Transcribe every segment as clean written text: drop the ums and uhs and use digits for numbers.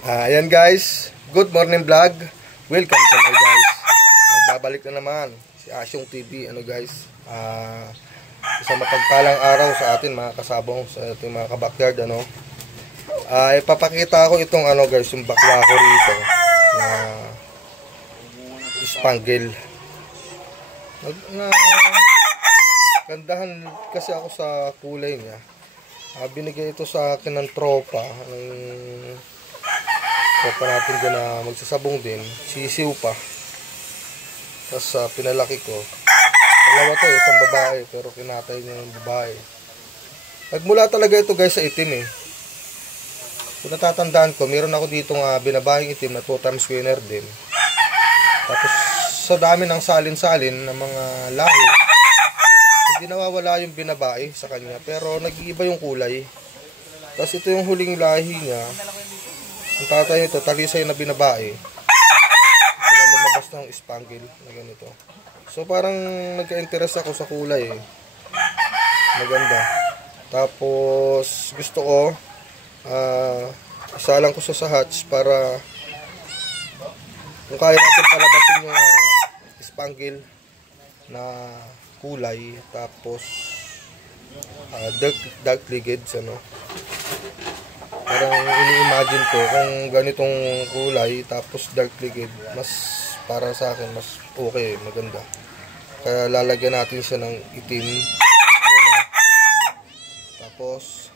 Ayan guys, good morning vlog. Welcome to my guys. Nagbabalik na naman si Asyong TV. Ano guys, isang mapagpalang araw sa atin mga kasabong, sa ating mga kabakyard. Ipapakita ko itong guys, yung bakla ko rito na spangle. Gandahan kasi ako sa kulay niya. Binigay ito sa akin ng tropa natin dyan na magsasabong din, sisiw pa. Tapos pinalaki ko. Dalawa to, isang babae, pero kinatay niya yung babae. Nagmula talaga ito guys sa itim eh. Kung natatandaan ko, meron ako dito binabaeng itim na 2 times winner din. Tapos sa dami ng salin-salin ng mga lahi, hindi nawawala yung binabae sa kanya, pero nag-iiba yung kulay. Tapos ito yung huling lahi niya. Ang tatay nito, talisay na binabae. Lumabas ng spangle na ganito. So parang nagka-interest ako sa kulay eh. Maganda. Tapos gusto ko isalang ko sa hatch para kung kaya natin palabasin yung spangle na kulay. Tapos dark leggeds Parang ini-imagine ko kung ganitong kulay tapos dark legged, mas para sa akin mas okay, maganda. Kaya lalagyan natin siya ng itim muna. Tapos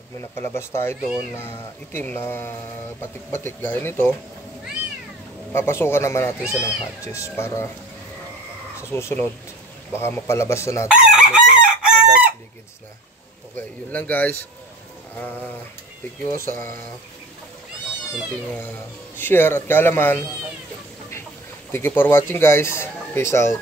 pag may napalabas tayo doon na itim na batik-batik gaya nito, papasukan naman natin siya ng hatches para sa susunod baka mapalabas na natin yung ganito na dark leggeds na. Okay, yun lang guys. Thank you sa kunting share at kaalaman. Thank you for watching guys. Peace out.